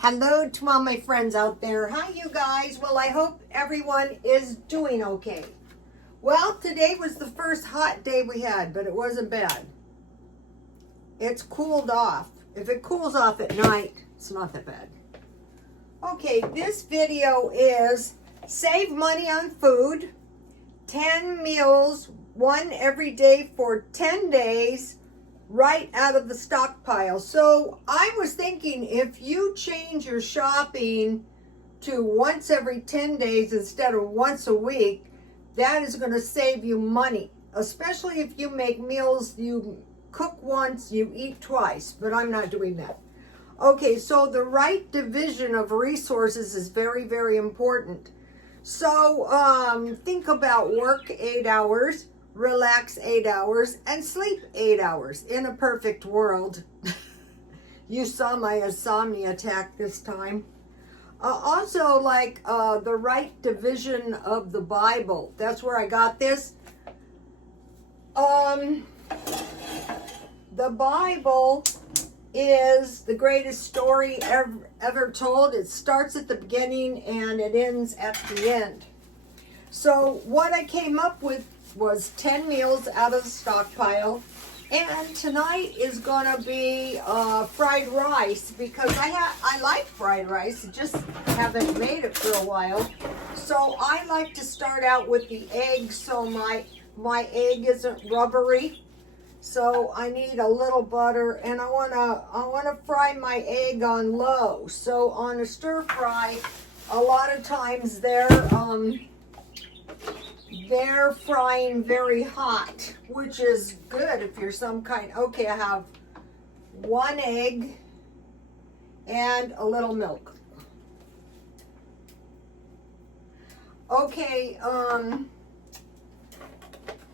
Hello to all my friends out there. Hi, you guys. Well, I hope everyone is doing okay. Well, today was the first hot day we had, but it wasn't bad. It's cooled off. If it cools off at night, it's not that bad. Okay, this video is save money on food, 10 meals, one every day for 10 days, right out of the stockpile. So I was thinking, if you change your shopping to once every 10 days instead of once a week, that is going to save you money, especially if you make meals, you cook once, you eat twice, but I'm not doing that. Okay, so the right division of resources is very, very important. So think about work 8 hours, relax 8 hours, and sleep 8 hours. In a perfect world. You saw my insomnia attack this time. Also, like the right division of the Bible. That's where I got this. The Bible is the greatest story ever told. It starts at the beginning and it ends at the end. So what I came up with was 10 meals out of the stockpile, and tonight is gonna be fried rice, because I like fried rice, just haven't made it for a while. So I like to start out with the egg, so my egg isn't rubbery. So I need a little butter, and I wanna fry my egg on low. So on a stir fry, a lot of times they're frying very hot, which is good if you're some kind. Okay, I have one egg and a little milk. Okay,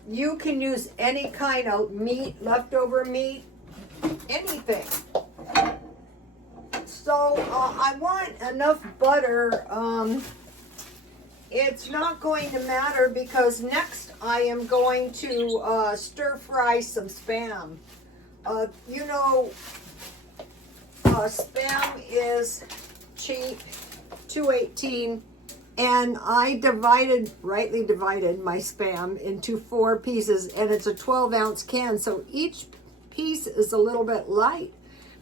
you can use any kind of meat, leftover meat, anything. So I want enough butter. It's not going to matter, because next I am going to stir fry some Spam. Spam is cheap, $2.18, and I rightly divided my Spam into 4 pieces, and it's a 12-ounce can, so each piece is a little bit light.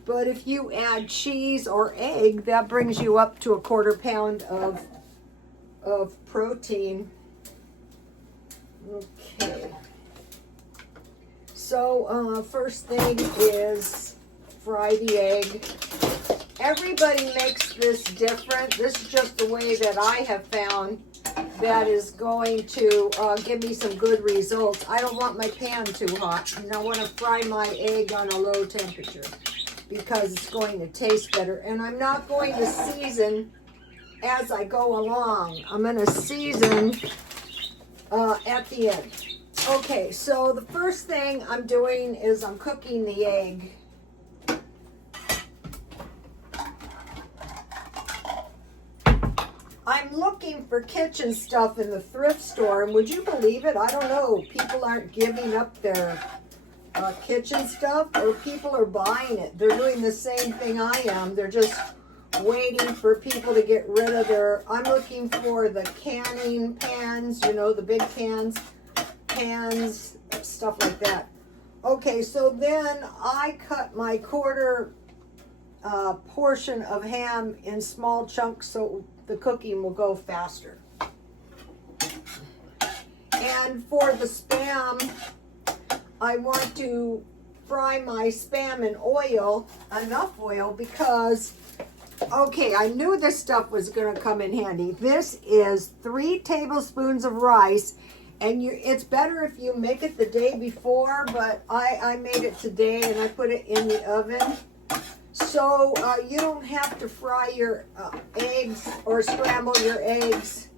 But if you add cheese or egg, that brings you up to a 1/4 pound of protein. Okay. So first thing is fry the egg. Everybody makes this different. This is just the way that I have found that is going to give me some good results. I don't want my pan too hot, and I want to fry my egg on a low temperature, because it's going to taste better. And I'm not going to season as I go along. I'm going to season at the end. Okay, so the first thing I'm doing is I'm cooking the egg. I'm looking for kitchen stuff in the thrift store, and would you believe it? I don't know. People aren't giving up their kitchen stuff, or people are buying it. They're doing the same thing I am. They're just waiting for people to get rid of their. I'm looking for the canning pans, the big pans, stuff like that. Okay, so then I cut my 1/4 portion of ham in small chunks so the cooking will go faster. And for the Spam, I want to fry my Spam in oil, enough oil, because okay, I knew this stuff was going to come in handy. This is 3 tablespoons of rice, and it's better if you make it the day before, but I made it today, and I put it in the oven. So you don't have to fry your eggs or scramble your eggs.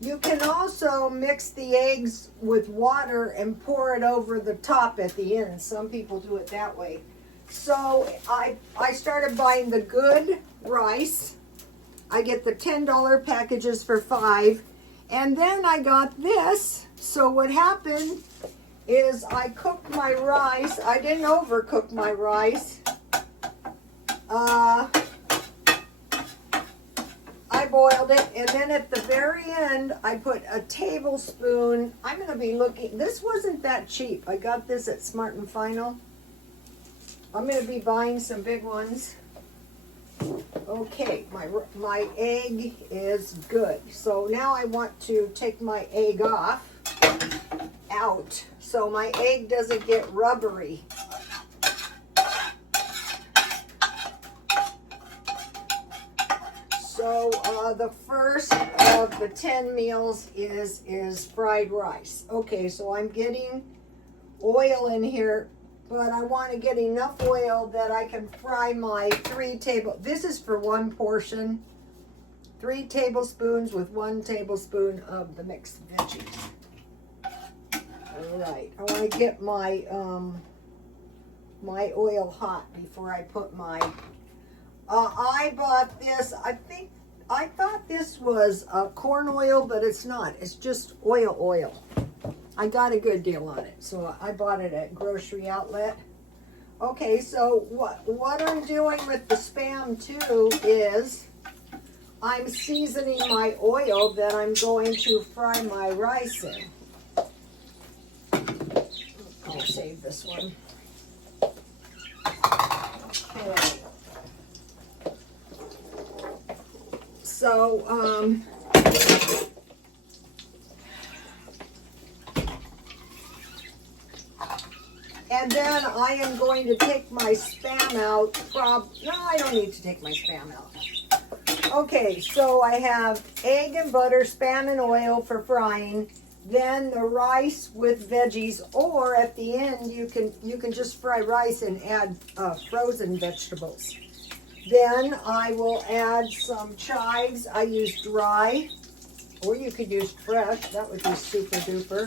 You can also mix the eggs with water and pour it over the top at the end. Some people do it that way. So I started buying the good rice. I get the $10 packages for 5. And then I got this. So what happened is I cooked my rice. I didn't overcook my rice. boiled it, and then at the very end, I put a tablespoon. I'm going to be looking. This wasn't that cheap. I got this at Smart and Final. I'm going to be buying some big ones. Okay, my egg is good. So now I want to take my egg out, so my egg doesn't get rubbery. So the first of the 10 meals is fried rice. Okay, so I'm getting oil in here, but I want to get enough oil that I can fry my this is for one portion, 3 tablespoons with 1 tablespoon of the mixed veggies. All right, I want to get my my oil hot before I put my I bought this. I thought this was corn oil, but it's not. It's just oil. I got a good deal on it, so I bought it at Grocery Outlet. Okay, so what I'm doing with the Spam too is I'm seasoning my oil that I'm going to fry my rice in. I'll save this one. Okay. So, and then I am going to take my Spam out. No, I don't need to take my Spam out. Okay, so I have egg and butter, Spam and oil for frying. Then the rice with veggies, or at the end you can just fry rice and add frozen vegetables. Then I will add some chives. I use dry, or you could use fresh. That would be super duper.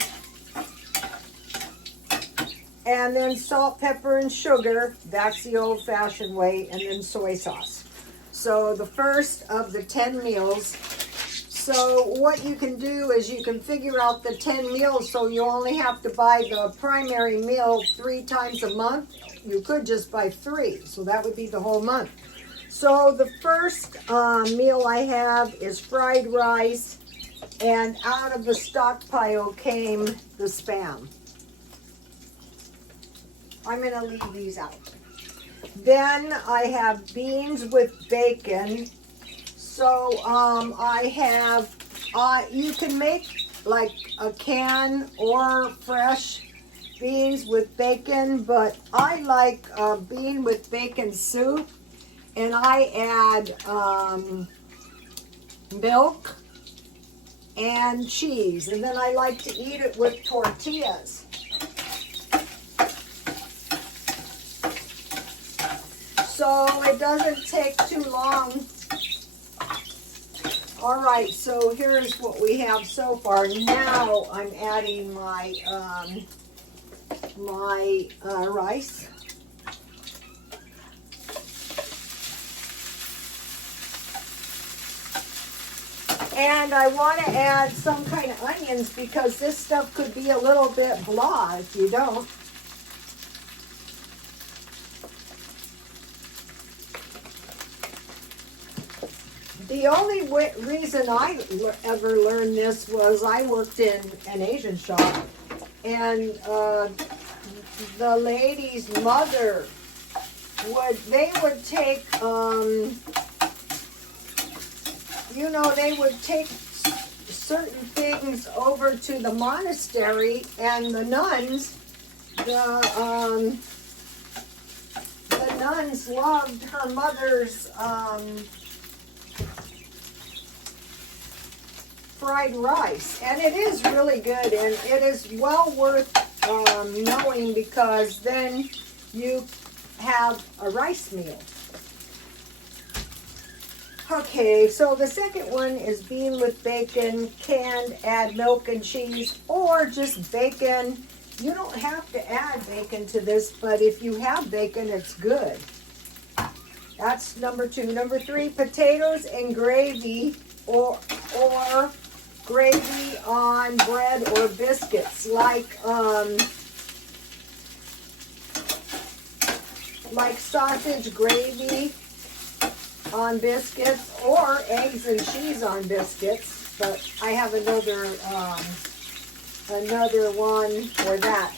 And then salt, pepper, and sugar. That's the old-fashioned way. And then soy sauce. So the first of the 10 meals. So what you can do is you can figure out the 10 meals, so you only have to buy the primary meal 3 times a month. You could just buy 3, so that would be the whole month. So the first meal I have is fried rice, and out of the stockpile came the Spam. I'm going to leave these out. Then I have beans with bacon. So I have, you can make like a can or fresh beans with bacon, but I like bean with bacon soup. And I add milk and cheese. And then I like to eat it with tortillas. So it doesn't take too long. All right, so here's what we have so far. Now I'm adding my rice. And I want to add some kind of onions because this stuff could be a little bit blah if you don't. The only reason I ever learned this was I worked in an Asian shop, and the lady's mother they would take they would take certain things over to the monastery, and the nuns loved her mother's fried rice, and it is really good, and it is well worth knowing, because then you have a rice meal. Okay, so the second one is bean with bacon, canned, add milk and cheese, or just bacon. You don't have to add bacon to this, but if you have bacon, it's good. That's number 2. Number 3, potatoes and gravy, or gravy on bread or biscuits, like sausage gravy. on biscuits or eggs and cheese on biscuits, but I have another one for that.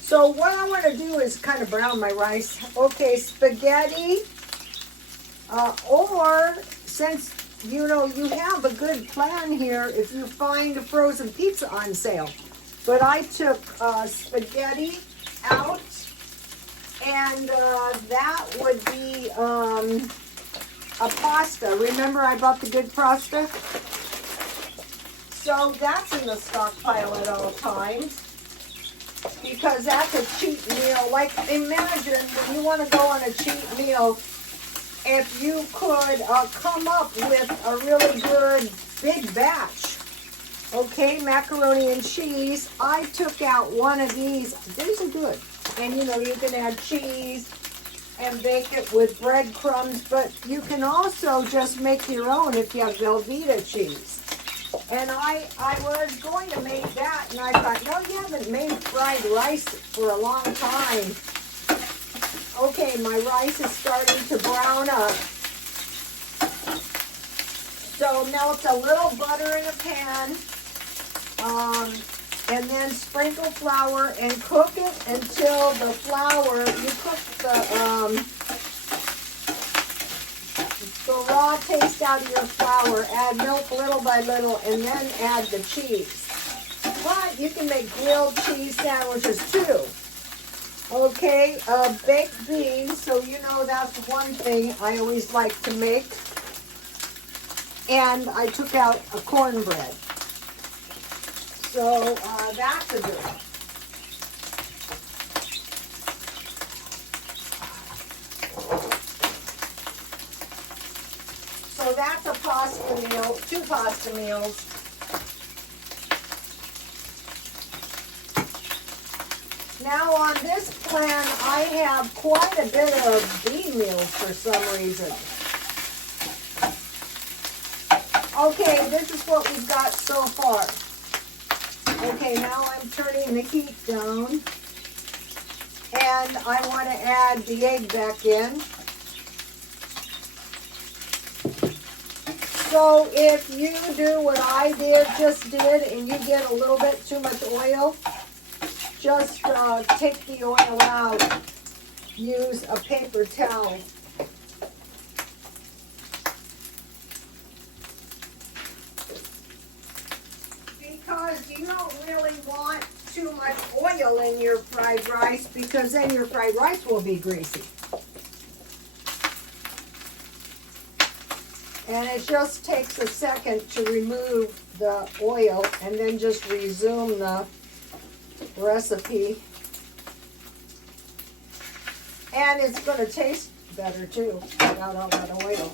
So what I want to do is kind of brown my rice. Okay, spaghetti, or since you know you have a good plan here, if you find a frozen pizza on sale. But I took spaghetti out, and that would be a pasta. Remember I bought the good pasta? So that's in the stockpile at all times, because that's a cheat meal. Like, imagine when you want to go on a cheat meal, if you could come up with a really good big batch. Okay, macaroni and cheese. I took out one of these. These are good. And you know, you can add cheese and bake it with breadcrumbs, but you can also just make your own if you have Velveeta cheese. And I was going to make that, and I thought, no, you haven't made fried rice for a long time. Okay, my rice is starting to brown up. So melt a little butter in a pan, and then sprinkle flour and cook it until the flour, you cook the raw taste out of your flour. Add milk little by little, and then add the cheese. But you can make grilled cheese sandwiches too. Okay, baked beans, so you know that's one thing I always like to make. And I took out a cornbread. So that's a good one. So that's a pasta meal, 2 pasta meals. Now on this plan, I have quite a bit of bean meals for some reason. Okay, this is what we've got so far. Okay, now I'm turning the heat down. And I want to add the egg back in. So if you do what I just did, and you get a little bit too much oil, just take the oil out. Use a paper towel. Because you don't really want too much oil in your fried rice, because then your fried rice will be greasy. And it just takes a second to remove the oil and then just resume the recipe. And it's going to taste better too without all that oil.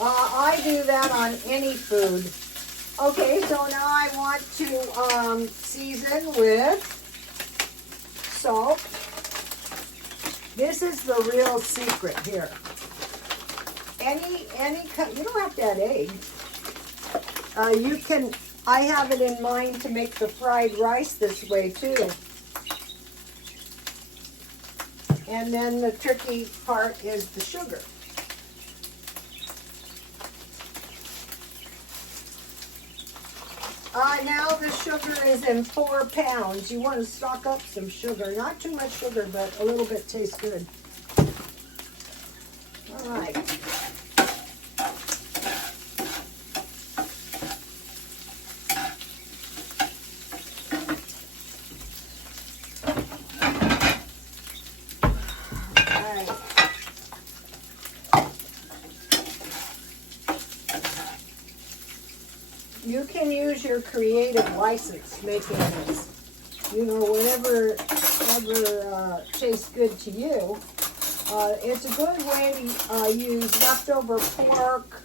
I do that on any food. Okay, so now I want to season with salt. This is the real secret here. You don't have to add eggs. You can, I have it in mind to make the fried rice this way too. And then the tricky part is the sugar. Now the sugar is in 4 pounds. You want to stock up some sugar. Not too much sugar, but a little bit tastes good. All right. You can use your creative license making this. You know, whatever tastes good to you. It's a good way to use leftover pork,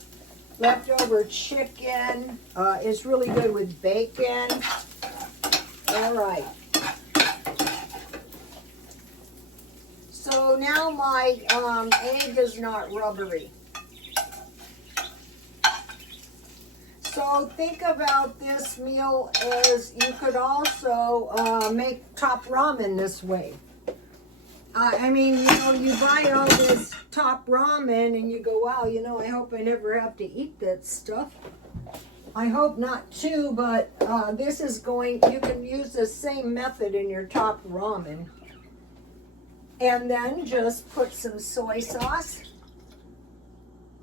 leftover chicken. It's really good with bacon. All right. So now my egg is not rubbery. So think about this meal as you could also make top ramen this way. I mean, you know, you buy all this top ramen and you go, wow, you know, I hope I never have to eat that stuff. I hope not too, but this is going, you can use the same method in your top ramen. And then just put some soy sauce.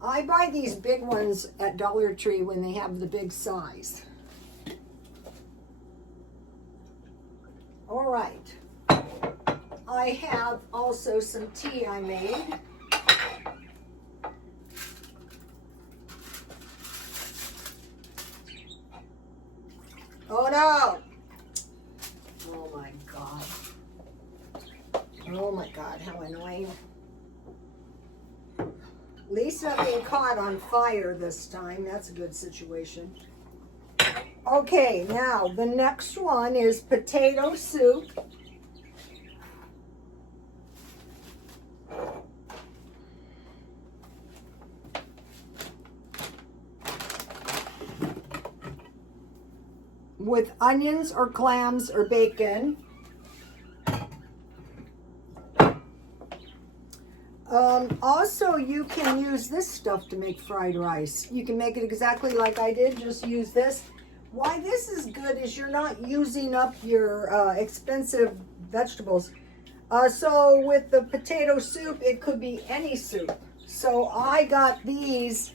I buy these big ones at Dollar Tree when they have the big size. All right. I have also some tea I made. Oh no! Oh my God. Oh my God, how annoying. At least not being caught on fire this time. That's a good situation. Okay, now the next one is potato soup. With onions or clams or bacon. Also, you can use this stuff to make fried rice. You can make it exactly like I did, just use this. Why this is good is you're not using up your expensive vegetables. So with the potato soup, it could be any soup. So I got these.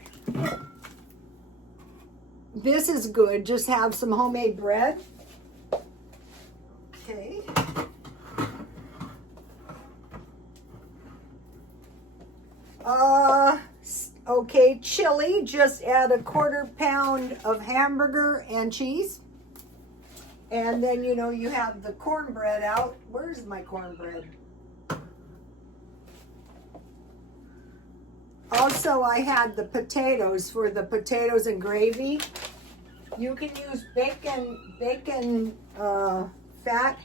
This is good. Just have some homemade bread. Okay. Okay, chili. Just add a 1/4 pound of hamburger and cheese. And then, you know, you have the cornbread out. Where's my cornbread? Also, I had the potatoes for the potatoes and gravy. You can use bacon fat,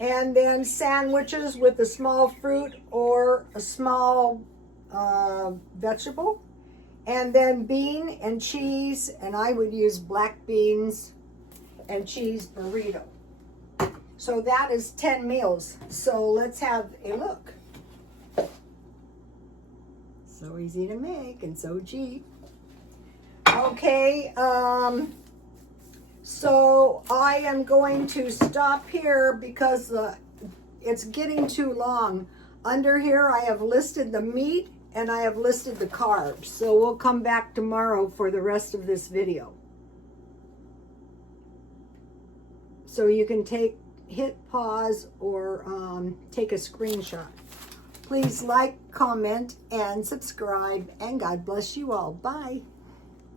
and then sandwiches with a small fruit or a small vegetable, and then bean and cheese, and I would use black beans and cheese burrito. So that is 10 meals. So let's have a look. So easy to make and so cheap. Okay, so I am going to stop here because it's getting too long. Under here I have listed the meat and I have listed the carbs. So we'll come back tomorrow for the rest of this video. So you can hit pause or take a screenshot. Please like, comment, and subscribe, and God bless you all. Bye.